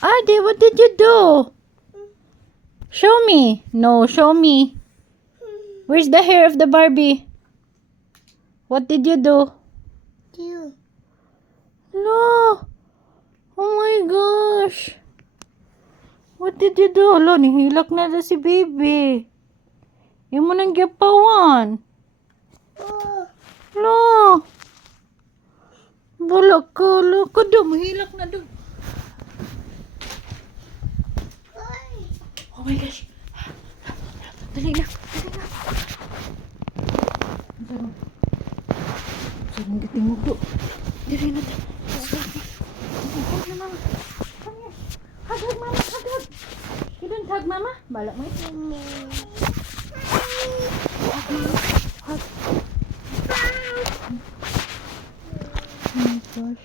Adi, what did you do? Show me. No, show me. Where's the hair of the Barbie? What did you do? You. No. Oh my gosh. What did you do? Lo, nihilak na si baby. Yung mo nang gipawan. Oh. Lo. Bulak ka. Lo, kada mahilak na do. Oh my gosh. Dali na. Dali na. Sarang gitingog do. Dali na. Come here, mama. Come here. Hug, mama. Hug. You don't hug, mama? Balak mo ito. Hug. Oh my gosh.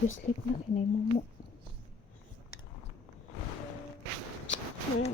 You sleep na. Kinay mo mo. Yeah.